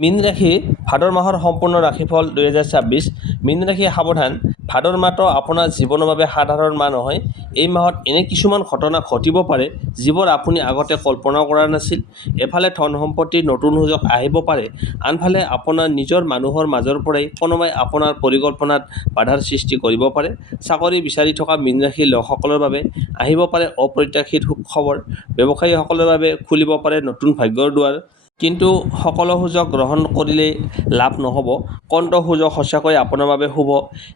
মীন ৰাশি ভাদৰ মাহৰ সম্পূৰ্ণ ৰাশিফল 2026। মীন ৰাশি সাৱধান, ভাদৰ মাহটো আপোনাৰ জীৱনৰ বাবে সাধাৰণ মাহ নহয়। এই মাহত এনে কিছুমান ঘটনা ঘটিব পাৰে যিবোৰ আপুনি আগতে কল্পনাও কৰা নাছিল। এফালে ধন সম্পত্তিৰ নতুন সুযোগ আহিব পাৰে, আনফালে আপোনাৰ নিজৰ মানুহৰ মাজৰ পৰাই কোনোবাই আপোনাৰ পৰিকল্পনাত বাধাৰ সৃষ্টি কৰিব পাৰে। চাকৰি বিচাৰি থকা মীন ৰাশিৰ লোকসকলৰ বাবে আহিব পাৰে অপ্ৰত্যাশিত সুখবৰ। ব্যৱসায়ীসকলৰ বাবে খুলিব পাৰে নতুন ভাগ্যৰ দুৱাৰ। কিন্তু সকলো সুযোগ গ্ৰহণ কৰিলেই লাভ নহ'ব। কোনটো সুযোগ সঁচাকৈ আপোনাৰ বাবে শুভ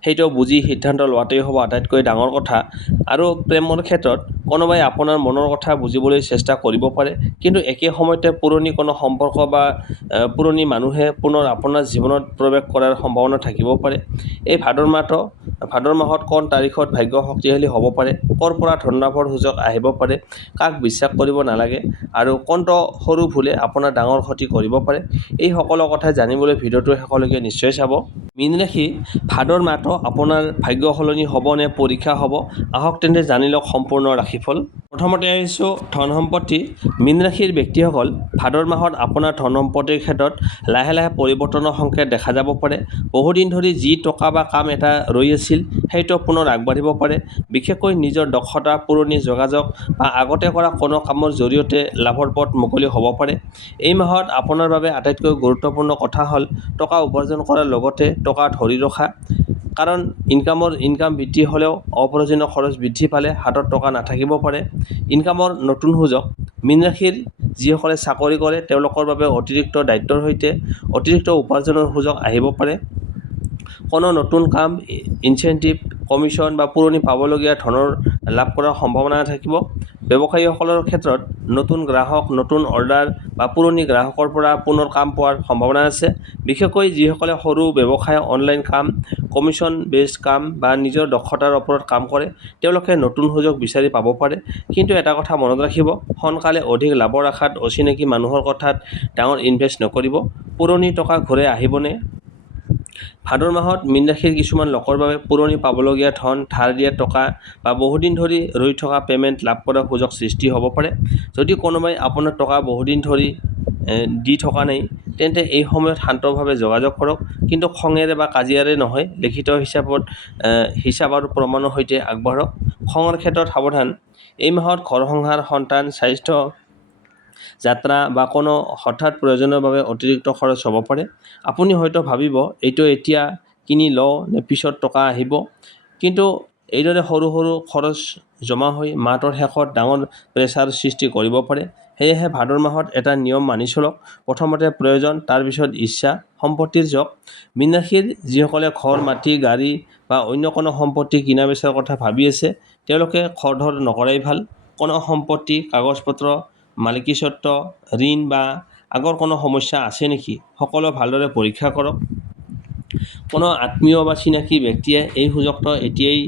সেইটো বুজি সিদ্ধান্ত লোৱাটোৱেই হ'ব আটাইতকৈ ডাঙৰ কথা। আৰু প্ৰেমৰ ক্ষেত্ৰত কোনোবাই আপোনাৰ মনৰ কথা বুজিবলৈ চেষ্টা কৰিব পাৰে, কিন্তু একে সময়তে পুৰণি কোনো সম্পৰ্ক বা পুৰণি মানুহে পুনৰ আপোনাৰ জীৱনত প্ৰৱেশ কৰাৰ সম্ভাৱনা থাকিব পাৰে। এই ভাদৰ মাহত কোন তাৰিখত ভাগ্য শক্তিশালী হ'ব পাৰে, ক'ৰ পৰা ধন লাভৰ সুযোগ আহিব পাৰে, কাক বিশ্বাস কৰিব নালাগে আৰু কোনটো সৰু ভুলে আপোনাৰ ডাঙৰ ক্ষতি কৰিব পাৰে, এই সকলো কথা জানিবলৈ ভিডিঅ'টো শেষলৈকে নিশ্চয় চাব। মীন ৰাশি ভাদৰ মাহটো আপোনাৰ ভাগ্য সলনি হ'ব নে পৰীক্ষা হ'ব, আহক তেন্তে জানি লওক সম্পূৰ্ণ ৰাশিফল। প্ৰথমতে আহিছোঁ ধন সম্পত্তি। মীন ৰাশিৰ ব্যক্তিসকল, ভাদৰ মাহত আপোনাৰ ধন সম্পত্তিৰ ক্ষেত্ৰত লাহে লাহে পৰিৱৰ্তনৰ সংকেত দেখা যাব পাৰে। বহুদিন ধৰি যি টকা বা কাম এটা ৰৈ আছিল সেইটো পুনৰ আগবাঢ়িব পাৰে। বিশেষকৈ নিজৰ দক্ষতা, পুৰণি যোগাযোগ বা আগতে কৰা কোনো কামৰ জৰিয়তে লাভৰ পথ মুকলি হ'ব পাৰে। এই মাহত আপোনাৰ বাবে আটাইতকৈ গুৰুত্বপূৰ্ণ কথা হ'ল টকা উপাৰ্জন কৰাৰ লগতে টকা ধৰি ৰখা। কাৰণ ইনকাম বৃদ্ধি হ'লেও অপ্ৰয়োজনীয় খৰচ বৃদ্ধি পালে হাতত টকা নাথাকিব পাৰে। ইনকামৰ নতুন সুযোগ। মীন ৰাশিৰ যিসকলে চাকৰি কৰে তেওঁলোকৰ বাবে অতিৰিক্ত দায়িত্বৰ সৈতে অতিৰিক্ত উপাৰ্জনৰ সুযোগ আহিব পাৰে। কোনো নতুন কাম, ইনচেণ্টিভ, কমিশ্যন বা পুৰণি পাবলগীয়া ধনৰ লাভ কৰাৰ সম্ভাৱনা থাকিব। ব্যৱসায়ীসকলৰ ক্ষেত্ৰত নতুন গ্ৰাহক, নতুন অৰ্ডাৰ বা পুৰণি গ্ৰাহকৰ পৰা পুনৰ কাম পোৱাৰ সম্ভাৱনা আছে। বিশেষকৈ যিসকলে সৰু ব্যৱসায়, অনলাইন কাম, কমিশ্যন বেছড কাম বা নিজৰ দক্ষতাৰ ওপৰত কাম কৰে তেওঁলোকে নতুন সুযোগ বিচাৰি পাব পাৰে। কিন্তু এটা কথা মনত ৰাখিব, সোনকালে অধিক লাভৰ আশাত অচিনাকি মানুহৰ কথাত ডাঙৰ ইনভেষ্ট নকৰিব। পুৰণি টকা ঘূৰাই আহিবনে? ভাদৰ মাহত মীন ৰাশিৰ কিছুমান লোকৰ বাবে পুৰণি পাবলগীয়া ধন, ধাৰ দিয়া টকা বা বহুদিন ধৰি ৰৈ থকা পে'মেণ্ট লাভ কৰাৰ সুযোগ সৃষ্টি হ'ব পাৰে। যদি কোনোবাই আপোনাৰ টকা বহুদিন ধৰি দি থকা নাই, তেন্তে এই সময়ত শান্তভাৱে যোগাযোগ কৰক, কিন্তু খঙেৰে বা কাজিয়াৰে নহয়। লিখিত হিচাপ আৰু প্ৰমাণৰ সৈতে আগবাঢ়ক। খঙৰ ক্ষেত্ৰত সাৱধান। এই মাহত ঘৰ সংসাৰ, সন্তান, স্বাস্থ্য, যাত্ৰা বা কোনো হঠাৎ প্ৰয়োজনৰ বাবে অতিৰিক্ত খৰচ হ'ব পাৰে। আপুনি হয়তো ভাবিব এইটো এতিয়া কিনি লওঁ নে পিছত টকা আহিব, কিন্তু এইদৰে সৰু সৰু খৰচ জমা হৈ মাহটোৰ শেষত ডাঙৰ প্ৰেছাৰ সৃষ্টি কৰিব পাৰে। সেয়েহে ভাদৰ মাহত এটা নিয়ম মানি চলক। প্ৰথমতে প্ৰয়োজন, তাৰপিছত ইচ্ছা। সম্পত্তিৰ যোগ। মীন ৰাশিৰ যিসকলে ঘৰ, মাটি, গাড়ী বা অন্য কোনো সম্পত্তি কিনা বেচাৰ কথা ভাবি আছে তেওঁলোকে খৰধৰ নকৰাই ভাল। কোনো সম্পত্তি, কাগজ-পত্ৰ, মালিকীস্বত্ব, ঋণ বা আগৰ কোনো সমস্যা আছে নেকি সকলো ভালদৰে পৰীক্ষা কৰক। কোনো আত্মীয় বা চিনাকি ব্যক্তিয়ে এই সুযোগটো এতিয়াই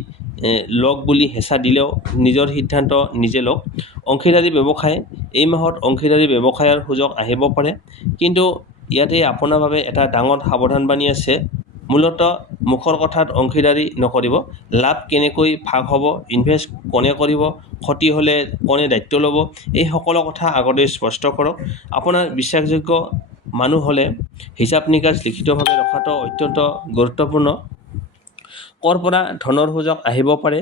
লওক বুলি হেঁচা দিলেও নিজৰ সিদ্ধান্ত নিজে লওক। অংশীদাৰী ব্যৱসায়। এই মাহত অংশীদাৰী ব্যৱসায়ৰ সুযোগ আহিব পাৰে, কিন্তু ইয়াতে আপোনাৰ বাবে এটা ডাঙৰ সাৱধানবাণী আছে। মূলতঃ মুখৰ কথাত অংশীদাৰী নকৰিব। লাভ কেনেকৈ ভাগ হ'ব, ইনভেষ্ট কোনে কৰিব, ক্ষতি হ'লে কোনে দায়িত্ব ল'ব, এই সকলো কথা আগতেই স্পষ্ট কৰক। আপোনাৰ বিশ্বাসযোগ্য মানুহ হ'লে হিচাপ নিকাচ লিখিতভাৱে ৰখাটো অত্যন্ত গুৰুত্বপূৰ্ণ। ক'ৰ পৰা ধনৰ সুযোগ আহিব পাৰে?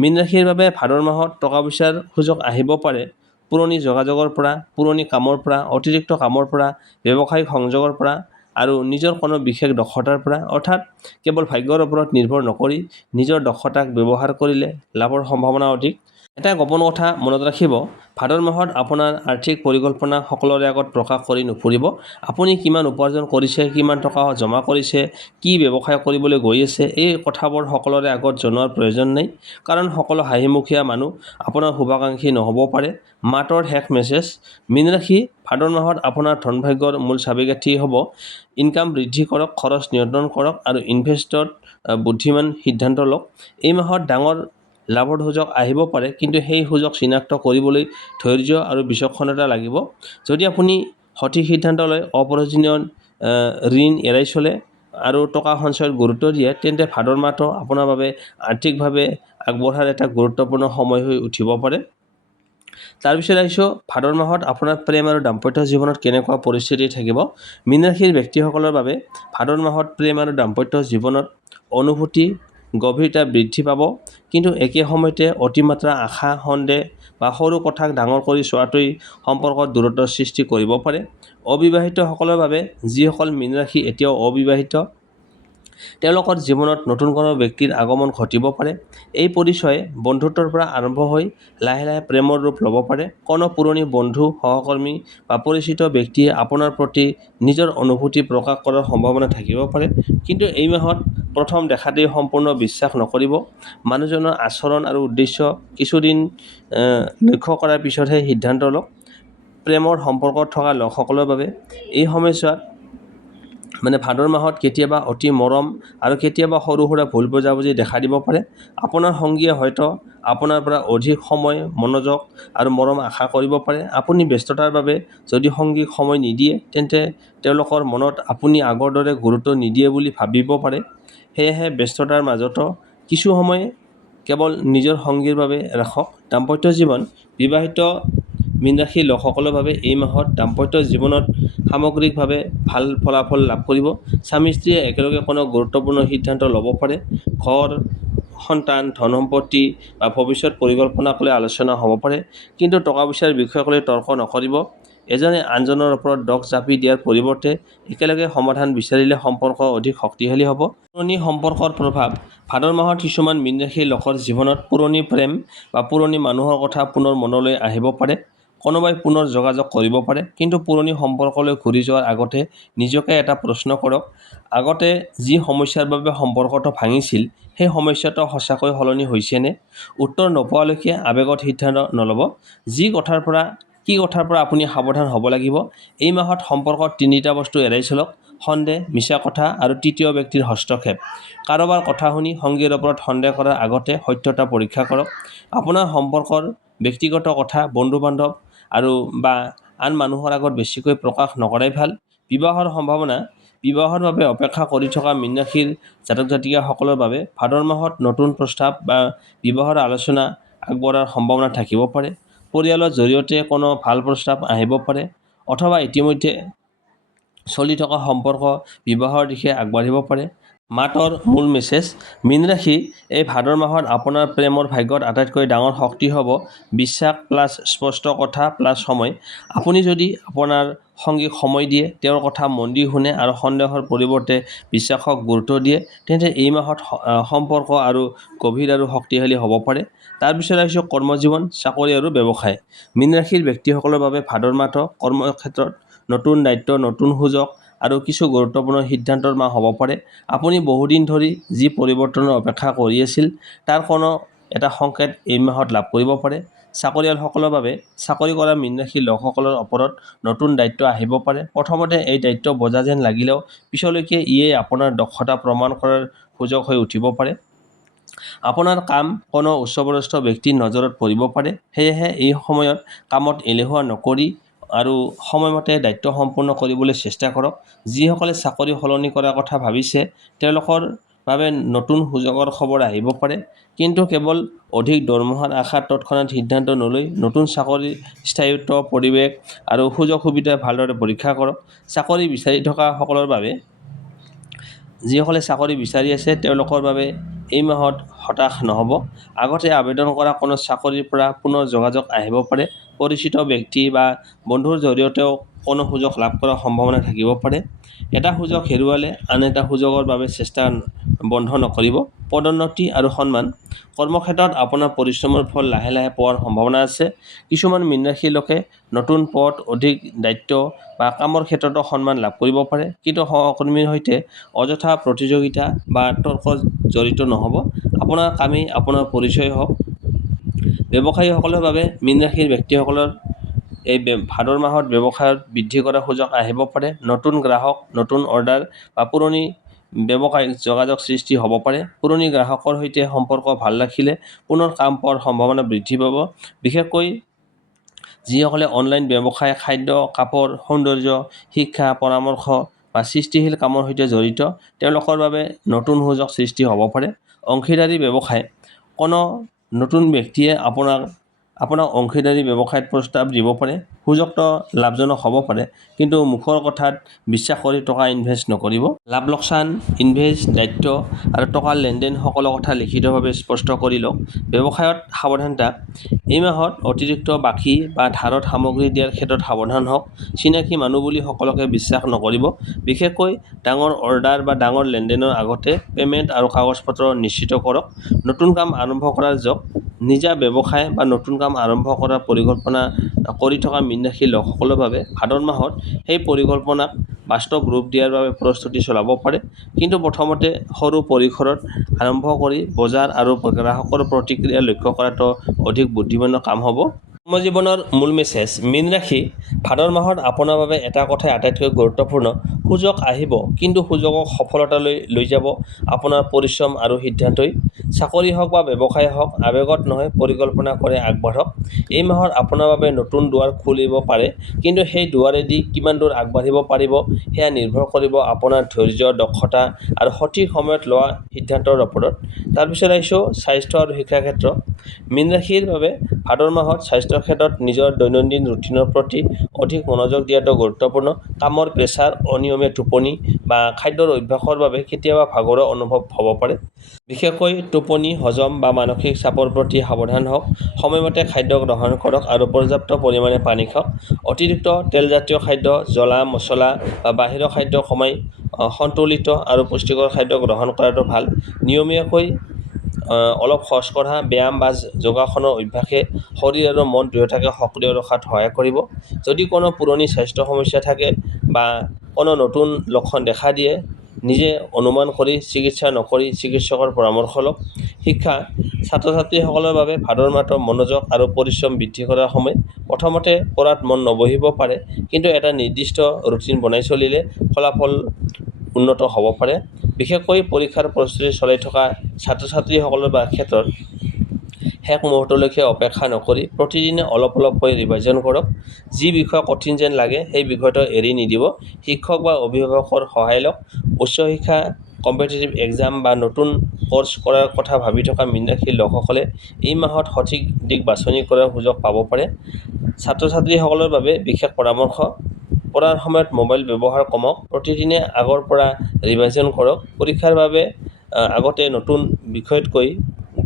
মীন ৰাশিৰ বাবে ভাদৰ মাহত টকা পইচাৰ সুযোগ আহিব পাৰে পুৰণি যোগাযোগৰ পৰা, পুৰণি কামৰ পৰা, অতিৰিক্ত কামৰ পৰা, ব্যৱসায়িক সংযোগৰ পৰা আৰু নিজৰ কোনো বিশেষ দক্ষতাৰ পৰা। অৰ্থাৎ কেৱল ভাগ্যৰ ওপৰত নিৰ্ভৰ নকৰি নিজৰ দক্ষতাক ব্যৱহাৰ কৰিলে লাভৰ সম্ভাৱনা অধিক। এটা গোপন কথা মনত ৰাখিব, ভাদৰ মাহত আপোনাৰ আৰ্থিক পৰিকল্পনা সকলোৰে আগত প্ৰকাশ কৰি নুফুৰিব। আপুনি কিমান উপাৰ্জন কৰিছে, কিমান টকা জমা কৰিছে, কি ব্যৱসায় কৰিবলৈ গৈ আছে, এই কথাবোৰ সকলোৰে আগত জনোৱাৰ প্ৰয়োজন নাই। কাৰণ সকলো হাঁহিমুখীয়া মানুহ আপোনাৰ শুভাকাংক্ষী নহ'ব পাৰে। মাহটোৰ শেষ মেছেজ। মীন ৰাশি ভাদৰ মাহত আপোনাৰ ধনভাগ্যৰ মূল চাবিকাঠি হ'ব ইনকাম বৃদ্ধি কৰক, খৰচ নিয়ন্ত্ৰণ কৰক আৰু ইনভেষ্টত বুদ্ধিমান সিদ্ধান্ত লওক। এই মাহত ডাঙৰ লাভৰ সুযোগ আহিব পাৰে, কিন্তু সেই সুযোগ চিনাক্ত কৰিবলৈ ধৈৰ্য আৰু বিচক্ষণতা লাগিব। যদি আপুনি সঠিক সিদ্ধান্ত লয়, অপ্ৰয়োজনীয় ঋণ এৰাই চলে আৰু টকা সঞ্চয়ত গুৰুত্ব দিয়ে, তেন্তে ভাদৰ মাহটো আপোনাৰ বাবে আৰ্থিকভাৱে আগবঢ়াৰ এটা গুৰুত্বপূৰ্ণ সময় হৈ উঠিব পাৰে। তাৰপিছত আহিছোঁ ভাদৰ মাহত আপোনাৰ প্ৰেম আৰু দাম্পত্য জীৱনত কেনেকুৱা পৰিস্থিতি থাকিব। মীন ৰাশিৰ ব্যক্তিসকলৰ বাবে ভাদৰ মাহত প্ৰেম আৰু দাম্পত্য জীৱনত অনুভূতি গভীৰতা বৃদ্ধি পাব, কিন্তু একে সময়তে অতিমাত্ৰা আশা সন্দেহ বা সৰু কথাক ডাঙৰ কৰি চোৱাটোৱে সম্পৰ্কত দূৰত্বৰ সৃষ্টি কৰিব পাৰে। অবিবাহিতসকলৰ বাবে, যিসকল মীন ৰাশি এতিয়াও অবিবাহিত, তেওঁলোকৰ জীৱনত নতুন কোনো ব্যক্তিৰ আগমন ঘটিব পাৰে। এই পৰিচয় বন্ধুত্বৰ পৰা আৰম্ভ হৈ লাহে লাহে প্ৰেমৰ ৰূপ ল'ব পাৰে। কোনো পুৰণি বন্ধু, সহকৰ্মী বা পৰিচিত ব্যক্তিয়ে আপোনাৰ প্ৰতি নিজৰ অনুভূতি প্ৰকাশ কৰাৰ সম্ভাৱনা থাকিব পাৰে, কিন্তু এই মাহত প্ৰথম দেখাতেই সম্পূৰ্ণ বিশ্বাস নকৰিব। মানুহজনৰ আচৰণ আৰু উদ্দেশ্য কিছুদিন লক্ষ্য কৰাৰ পিছতহে সিদ্ধান্ত লওক। প্ৰেমৰ সম্পৰ্কত থকা লোকসকলৰ বাবে এই সময়ছোৱাত ভাদৰ মাহত কেতিয়াবা অতি মৰম আৰু কেতিয়াবা সৰু সুৰা ভুল বুজাবুজি দেখা দিব পাৰে। আপোনাৰ সংগীয়ে হয়তো আপোনাৰ পৰা অধিক সময়, মনোযোগ আৰু মৰম আশা কৰিব পাৰে। আপুনি ব্যস্ততাৰ বাবে যদি সংগীক সময় নিদিয়ে, তেন্তে তেওঁলোকৰ মনত আপুনি আগৰ দৰে গুৰুত্ব নিদিয়ে বুলি ভাবিব পাৰে। সেয়েহে ব্যস্ততাৰ মাজতো কিছু সময় কেৱল নিজৰ সংগীৰ বাবে ৰাখক। দাম্পত্য জীৱন, বিবাহিত মীন ৰাশিৰ লোকসকলৰ বাবে এই মাহত দাম্পত্য জীৱনত সামগ্ৰিকভাৱে ভাল ফলাফল লাভ কৰিব। স্বামী স্ত্ৰীয়ে একেলগে কোনো গুৰুত্বপূৰ্ণ সিদ্ধান্ত ল'ব পাৰে। ঘৰ, সন্তান, ধন সম্পত্তি বা ভৱিষ্যত পৰিকল্পনাক লৈ আলোচনা হ'ব পাৰে, কিন্তু টকা পইচাৰ বিষয়ক লৈ তৰ্ক নকৰিব। এজনে আনজনৰ ওপৰত দোষ জাপি দিয়াৰ পৰিৱৰ্তে একেলগে সমাধান বিচাৰিলে সম্পৰ্ক অধিক শক্তিশালী হ'ব। পুৰণি সম্পৰ্কৰ প্ৰভাৱ, ভাদৰ মাহত কিছুমান মীন ৰাশিৰ লোকৰ জীৱনত পুৰণি প্ৰেম বা পুৰণি মানুহৰ কথা পুনৰ মনলৈ আহিব পাৰে। কোনোবাই পুনৰ যোগাযোগ কৰিব পাৰে, কিন্তু পুৰণি সম্পৰ্কলৈ ঘূৰি যোৱাৰ আগতে নিজকে এটা প্ৰশ্ন কৰক, আগতে যি সমস্যাৰ বাবে সম্পৰ্কটো ভাঙিছিল, সেই সমস্যাটো সঁচাকৈ সলনি হৈছেনে? উত্তৰ নোপোৱালৈকে আৱেগত সিদ্ধান্ত নল'ব। কি কথাৰ পৰা আপুনি সাৱধান হ'ব লাগিব? এই মাহত সম্পৰ্কত তিনিটা বস্তু এৰাই চলক: সন্দেহ, মিছা কথা আৰু তৃতীয় ব্যক্তিৰ হস্তক্ষেপ। কাৰোবাৰ কথা শুনি সংগীৰ ওপৰত সন্দেহ কৰাৰ আগতে সত্যতা পৰীক্ষা কৰক। আপোনাৰ সম্পৰ্কৰ ব্যক্তিগত কথা বন্ধু-বান্ধৱ আৰু বা আন মানুহৰ আগত বেছিকৈ প্ৰকাশ নকৰাই ভাল। বিবাহৰ সম্ভাৱনা, বিবাহৰ বাবে অপেক্ষা কৰি থকা মীন ৰাশিৰ জাতক জাতিকাসকলৰ বাবে ভাদৰ মাহত নতুন প্ৰস্তাৱ বা বিবাহৰ আলোচনা আগবঢ়াৰ সম্ভাৱনা থাকিব পাৰে। পৰিয়ালৰ জৰিয়তে কোনো ভাল প্ৰস্তাৱ আহিব পাৰে, অথবা ইতিমধ্যে চলি থকা সম্পৰ্ক বিবাহৰ দিশে আগবাঢ়িব পাৰে। মাতৰ মূল মেছেজ, মীন ৰাশি, এই ভাদৰ মাহত আপোনাৰ প্ৰেমৰ ভাগ্যত আটাইতকৈ ডাঙৰ শক্তি হ'ব বিশ্বাস প্লাছ স্পষ্ট কথা প্লাছ সময়। আপুনি যদি আপোনাৰ সংগীক সময় দিয়ে, তেওঁৰ কথা মন দি শুনে আৰু সন্দেহৰ পৰিৱৰ্তে বিশ্বাসক গুৰুত্ব দিয়ে, তেন্তে এই মাহত সম্পৰ্ক আৰু গভীৰ আৰু শক্তিশালী হ'ব পাৰে। তাৰপিছত আহিছোঁ কৰ্মজীৱন, চাকৰি আৰু ব্যৱসায়। মীন ৰাশিৰ ব্যক্তিসকলৰ বাবে ভাদৰ মাহটো কৰ্মক্ষেত্ৰত নতুন দায়িত্ব, নতুন সুযোগ আৰু কিছু গুৰুত্বপূৰ্ণ সিদ্ধান্তৰ মাহ হ'ব পাৰে। আপুনি বহুদিন ধৰি যি পৰিৱৰ্তনৰ অপেক্ষা কৰি আছিল, তাৰ কোনো এটা সংকেত এই মাহত লাভ কৰিব পাৰে। চাকৰিয়ালসকলৰ বাবে, চাকৰি কৰা মীন ৰাশিৰ লোকসকলৰ ওপৰত নতুন দায়িত্ব আহিব পাৰে। প্ৰথমতে এই দায়িত্ব বোজা যেন লাগিলেও পিছলৈকে ইয়ে আপোনাৰ দক্ষতা প্ৰমাণ কৰাৰ সুযোগ হৈ উঠিব পাৰে। আপোনাৰ কাম কোনো উচ্চপদস্থ ব্যক্তিৰ নজৰত পৰিব পাৰে। সেয়েহে এই সময়ত কামত এলেহুৱা নকৰি আৰু সময়মতে দায়িত্ব সম্পূৰ্ণ কৰিবলৈ চেষ্টা কৰক। যিসকলে চাকৰি সলনি কৰাৰ কথা ভাবিছে, তেওঁলোকৰ বাবে নতুন সুযোগৰ খবৰ আহিব পাৰে, কিন্তু কেৱল অধিক দৰমহাৰ আশাত তৎক্ষণাত সিদ্ধান্ত নলৈ নতুন চাকৰিৰ স্থায়িত্ব, পৰিৱেশ আৰু সুযোগ সুবিধা ভালদৰে পৰীক্ষা কৰক। চাকৰি বিচাৰি থকা সকলৰ বাবে, যিসকলে চাকৰি বিচাৰি আছে, তেওঁলোকৰ বাবে এই মাহত হতাশ নহ'ব। আগতে আবেদন কৰা কোনো চাকৰিৰ পৰা পুনৰ যোগাযোগ আহিব পাৰে। পৰিচিত ব্যক্তি বা বন্ধুৰ জৰিয়তেও কোনো সুযোগ লাভ কৰাৰ সম্ভাৱনা থাকিব পাৰে। এটা সুযোগ হেৰুৱালে আন এটা সুযোগৰ বাবে চেষ্টা বন্ধ নকৰিব। পদোন্নতি আৰু সন্মান, কৰ্মক্ষেত্ৰত আপোনাৰ পৰিশ্ৰমৰ ফল লাহে লাহে পোৱাৰ সম্ভাৱনা আছে। কিছুমান মীন ৰাশিৰ লোকে নতুন পদ, অধিক দায়িত্ব বা কামৰ ক্ষেত্ৰতো সন্মান লাভ কৰিব পাৰে, কিন্তু সহকৰ্মীৰ সৈতে অযথা প্ৰতিযোগিতা বা তৰ্ক জড়িত নহ'ব। আপোনাৰ কামেই আপোনাৰ পৰিচয় হওক। ব্যৱসায়ীসকলৰ বাবে মীন ৰাশিৰ ব্যক্তিসকলৰ এই ভাদৰ মাহত ব্যৱসায়ত বৃদ্ধি কৰাৰ সুযোগ আহিব পাৰে। নতুন গ্ৰাহক, নতুন অৰ্ডাৰ বা পুৰণি ব্যৱসায়িক যোগাযোগ সৃষ্টি হ'ব পাৰে। পুৰণি গ্ৰাহকৰ সৈতে সম্পৰ্ক ভাল ৰাখিলে পুনৰ কাম পোৱাৰ সম্ভাৱনা বৃদ্ধি পাব। বিশেষকৈ যিসকলে অনলাইন ব্যৱসায়, খাদ্য, কাপোৰ, সৌন্দৰ্য, শিক্ষা, পৰামৰ্শ বা সৃষ্টিশীল কামৰ সৈতে জড়িত, তেওঁলোকৰ বাবে নতুন সুযোগ সৃষ্টি হ'ব পাৰে। অংশীদাৰী ব্যৱসায়, কোনো নতুন ব্যক্তিয়ে আপোনাক আপোনাক অংশীদাৰী ব্যৱসায়ত প্ৰস্তাৱ দিব পাৰে। সুযোগটো লাভজনক হ'ব পাৰে, কিন্তু মুখৰ কথাত বিশ্বাস কৰি টকা ইনভেষ্ট নকৰিব। লাভ লোকচান, ইনভেষ্ট, দায়িত্ব আৰু টকাৰ লেনদেন সকলো কথা লিখিতভাৱে স্পষ্ট কৰি লওক। ব্যৱসায়ত সাৱধানতা। এই মাহত অতিৰিক্ত বাকী বা ধাৰত সামগ্ৰী দিয়াৰ ক্ষেত্ৰত সাৱধান হওক। চিনাকি মানুহ বুলি সকলোকে বিশ্বাস নকৰিব। বিশেষকৈ ডাঙৰ অৰ্ডাৰ বা ডাঙৰ লেনদেনৰ আগতে পে'মেণ্ট আৰু কাগজ-পত্ৰ নিশ্চিত কৰক। নতুন কাম আৰম্ভ কৰাৰ যাওক। নিজা ব্যৱসায় বা নতুন কাম আৰম্ভ কৰাৰ পৰিকল্পনা কৰি থকা মীন ৰাশিৰ লোকসকলৰ বাবে ভাদ মাহত সেই পৰিকল্পনাক বাস্তৱ ৰূপ দিয়াৰ বাবে প্ৰস্তুতি চলাব পাৰে। কিন্তু প্ৰথমতে সৰু পৰিসৰত আৰম্ভ কৰি বজাৰ আৰু গ্ৰাহকৰ প্ৰতিক্ৰিয়া লক্ষ্য কৰাটো অধিক বুদ্ধিমানৰ কাম হ'ব। কৰ্মজীৱনৰ মূল মেছেজ। মীন ৰাশি, ভাদ মাহত আপোনাৰ বাবে এটা কথাই আটাইতকৈ গুৰুত্বপূৰ্ণ। সুযোগ আহিব, কিন্তু সুযোগক সফলতালৈ লৈ যাব আপোনাৰ পৰিশ্ৰম আৰু সিদ্ধান্তই। চাকৰি হওক বা ব্যৱসায় হওক, আৱেগত নহয় পৰিকল্পনা কৰি আগবাঢ়ক। এই মাহত আপোনাৰ বাবে নতুন দুৱাৰ খুলিব পাৰে, কিন্তু সেই দুৱাৰেদি কিমান দূৰ আগবাঢ়িব পাৰিব সেয়া নিৰ্ভৰ কৰিব আপোনাৰ ধৈৰ্য, দক্ষতা আৰু সঠিক সময়ত লোৱা সিদ্ধান্তৰ ওপৰত। তাৰপিছত আহিছোঁ স্বাস্থ্য আৰু শিক্ষা ক্ষেত্ৰ। মীন ৰাশিৰ বাবে ভাদ মাহত স্বাস্থ্যৰ ক্ষেত্ৰত নিজৰ দৈনন্দিন ৰুটিনৰ প্ৰতি অধিক মনোযোগ দিয়াটো গুৰুত্বপূৰ্ণ। কামৰ প্ৰেছাৰ, অনিয়মীয়া টোপনি বা খাদ্যৰ অভ্যাসৰ বাবে কেতিয়াবা ভাগৰুৱা অনুভৱ হ'ব পাৰে। বিশেষকৈ টোপনি, হজম বা মানসিক চাপৰ প্ৰতি সাৱধান হওক। সময়মতে খাদ্য গ্ৰহণ কৰক আৰু পৰ্যাপ্ত পৰিমাণে পানী খাওক। অতিৰিক্ত তেলজাতীয় খাদ্য, জ্বলা, মছলা বা বাহিৰৰ খাদ্য কমাই সন্তুলিত আৰু পুষ্টিকৰ খাদ্য গ্ৰহণ কৰাটো ভাল। নিয়মীয়াকৈ অলপ খোজ কঢ়া, ব্যায়াম বা যোগাসনৰ অভ্যাসে শৰীৰ আৰু মন দুয়োটাকে সক্ৰিয় ৰখাত সহায় কৰিব। যদি কোনো পুৰণি স্বাস্থ্য সমস্যা থাকে বা কোনো নতুন লক্ষণ দেখা দিয়ে, নিজে অনুমান কৰি চিকিৎসা নকৰি চিকিৎসকৰ পৰামৰ্শ লওক। শিক্ষা, ছাত্ৰ-ছাত্ৰীসকলৰ বাবে ভাদ মাহটো মনোযোগ আৰু পৰিশ্ৰম বৃদ্ধি কৰাৰ সময়। প্ৰথমতে পঢ়াত মন নবহিব পাৰে, কিন্তু এটা নিৰ্দিষ্ট ৰুটিন বনাই চলিলে ফলাফল উন্নত হ'ব পাৰে। বিশেষকৈ পৰীক্ষাৰ প্ৰস্তুতি চলাই থকা ছাত্ৰ-ছাত্ৰীসকলৰ ক্ষেত্ৰত শেষ মুহূৰ্তলৈকে অপেক্ষা নকৰি প্ৰতিদিনে অলপ অলপকৈ ৰিভাইজন কৰক। যি বিষয় কঠিন যেন লাগে সেই বিষয়টো এৰি নিদিব। শিক্ষক বা অভিভাৱকৰ সহায় লওক। উচ্চ শিক্ষা, কম্পিটিটিভ এক্সাম বা নতুন কৰ্চ কৰাৰ কথা ভাবি থকা মীন ৰাশিৰ লোকসকলে এই মাহত সঠিক দিশ বাছনি কৰাৰ সুযোগ পাব পাৰে। ছাত্ৰ-ছাত্ৰীসকলৰ বাবে বিশেষ পৰামৰ্শ। পঢ়াৰ সময়ত মোবাইল ব্যৱহাৰ কমক। প্ৰতিদিনে আগৰ পৰা ৰিভাইজন কৰক। পৰীক্ষাৰ বাবে আগতে নতুন বিষয়তকৈ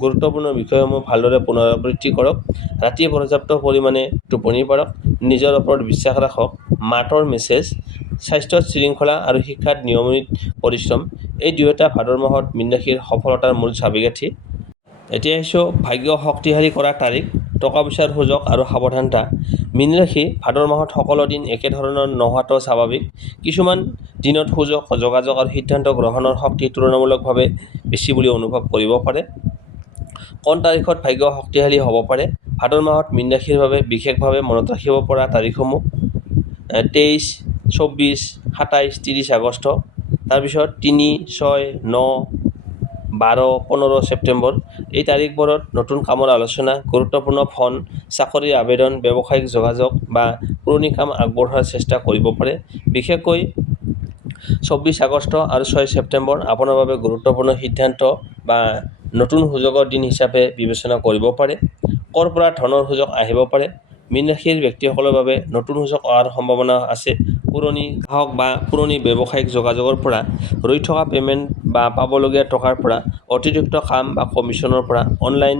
গুৰুত্বপূৰ্ণ বিষয়সমূহ ভালদৰে পুনৰাবৃত্তি কৰক। ৰাতি পৰ্যাপ্ত পৰিমাণে টোপনি মাৰক। নিজৰ ওপৰত বিশ্বাস ৰাখক। মাতৰ মেছেজ। স্বাস্থ্যত শৃংখলা আৰু শিক্ষাত নিয়মিত পৰিশ্ৰম, এই দুয়োটা ভাদ মাহত মীন ৰাশিৰ সফলতাৰ মূল চাবিকাঠি। এতিয়া আহিছোঁ ভাগ্য শক্তিশালী কৰা তাৰিখ, টকা পইচাৰ সুযোগ আৰু সাৱধানতা। মীন ৰাশি, ভাদ মাহত সকলো দিন একেধৰণৰ নোহোৱাটো স্বাভাৱিক। কিছুমান দিনত সুযোগ, যোগাযোগ আৰু সিদ্ধান্ত গ্ৰহণৰ শক্তি তুলনামূলকভাৱে বেছি বুলি অনুভৱ কৰিব পাৰে। কোন তাৰিখত ভাগ্য শক্তিশালী হ'ব পাৰে? ভাদ মাহত মীন ৰাশিৰ বাবে বিশেষভাৱে মনত ৰাখিব পৰা তাৰিখসমূহ: 23, 24, 27, 30 আগষ্ট। তাৰপিছত 3, 6, 9, 12, 15 ছেপ্টেম্বৰ। এই তাৰিখবোৰত নতুন কামৰ আলোচনা, গুৰুত্বপূৰ্ণ ফোন, চাকৰিৰ আবেদন, ব্যৱসায়িক যোগাযোগ বা পুৰণি কাম আগবঢ়োৱাৰ চেষ্টা কৰিব পাৰে। বিশেষকৈ 24 আগষ্ট আৰু 6 ছেপ্টেম্বৰ আপোনাৰ বাবে গুৰুত্বপূৰ্ণ সিদ্ধান্ত বা নতুন সুযোগৰ দিন হিচাপে বিবেচনা কৰিব পাৰে। ক'ৰ পৰা ধনৰ সুযোগ আহিব পাৰে? মীন ৰাশিৰ ব্যক্তিসকলৰ বাবে নতুন সুযোগ অহাৰ সম্ভাৱনা আছে। পুৰণি গ্ৰাহক বা পুৰণি ব্যৱসায়িক যোগাযোগৰ পৰা, ৰৈ থকা পে'মেণ্ট বা পাবলগীয়া টকাৰ পৰা, অতিৰিক্ত কাম বা কমিছনৰ পৰা, অনলাইন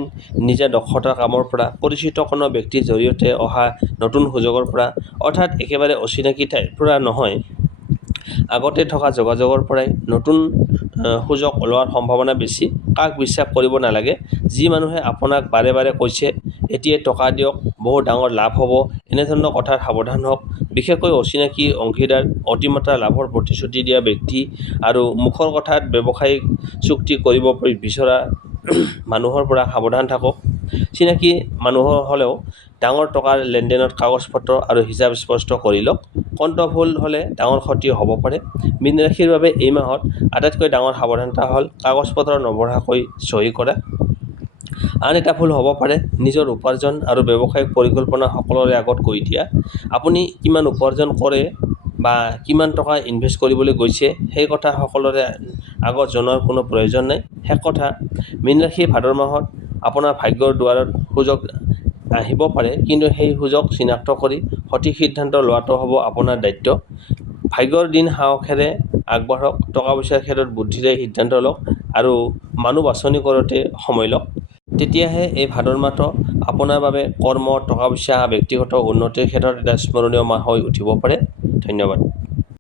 নিজা দক্ষতাৰ কামৰ পৰা, পৰিচিত কোনো ব্যক্তিৰ জৰিয়তে অহা নতুন সুযোগৰ পৰা, অৰ্থাৎ একেবাৰে অচিনাকি ঠাইৰ পৰা নহয়, আগতে থকা যোগাযোগৰ পৰাই নতুন সুযোগ লোৱাৰ সম্ভাৱনা বেছি। কাক বিশ্বাস কৰিব নালাগে। যি মানুহে আপোনাক বাৰে বাৰে কৈছে এতিয়াই টকা দিয়ক, বহু ডাঙৰ লাভ হ'ব, এনেধৰণৰ কথাত সাৱধান হওক। বিশেষকৈ অচিনাকি অংশীদাৰ, অতিমাত্ৰা লাভৰ প্ৰতিশ্ৰুতি দিয়া ব্যক্তি আৰু মুখৰ কথাত ব্যৱসায়িক চুক্তি কৰিব বিচৰা মানুহৰ পৰা সাৱধান থাকক। চিনাকি মানুহ হ'লেও ডাঙৰ টকাৰ লেনদেনত কাগজ-পত্ৰ আৰু হিচাপ স্পষ্ট কৰি লওক। কণ্ঠভুল হ'লে ডাঙৰ ক্ষতি হ'ব পাৰে। মীন ৰাশিৰ বাবে এই মাহত আটাইতকৈ ডাঙৰ সাৱধানতা হ'ল কাগজ-পত্ৰ নপঢ়াকৈ চহী কৰা। আন এটা ভুল হ'ব পাৰে নিজৰ উপাৰ্জন আৰু ব্যৱসায়িক পৰিকল্পনা সকলোৰে আগত কৈ দিয়া। আপুনি কিমান উপাৰ্জন কৰে বা কিমান টকা ইনভেষ্ট কৰিবলৈ গৈছে সেই কথা সকলোৰে আগত জনোৱাৰ কোনো প্ৰয়োজন নাই। শেষ কথা, মীন ৰাশি, ভাদ মাহত আপোনাৰ ভাগ্যৰ দুৱাৰত সুযোগ আহিব পাৰে, কিন্তু সেই সুযোগ চিনাক্ত কৰি সঠিক সিদ্ধান্ত লোৱাটো হ'ব আপোনাৰ দায়িত্ব। ভাগ্যৰ দিন সাহসেৰে আগবাঢ়ক, টকা পইচাৰ ক্ষেত্ৰত বুদ্ধিৰে সিদ্ধান্ত লওক আৰু মানুহ বাছনি কৰোঁতে সময় লওক। তেতিয়াহে এই ভাদৰ মাহটো আপোনাৰ বাবে কৰ্ম, টকা পইচা, ব্যক্তিগত উন্নতিৰ ক্ষেত্ৰত এটা স্মৰণীয় মাহ হৈ উঠিব পাৰে। ধন্যবাদ।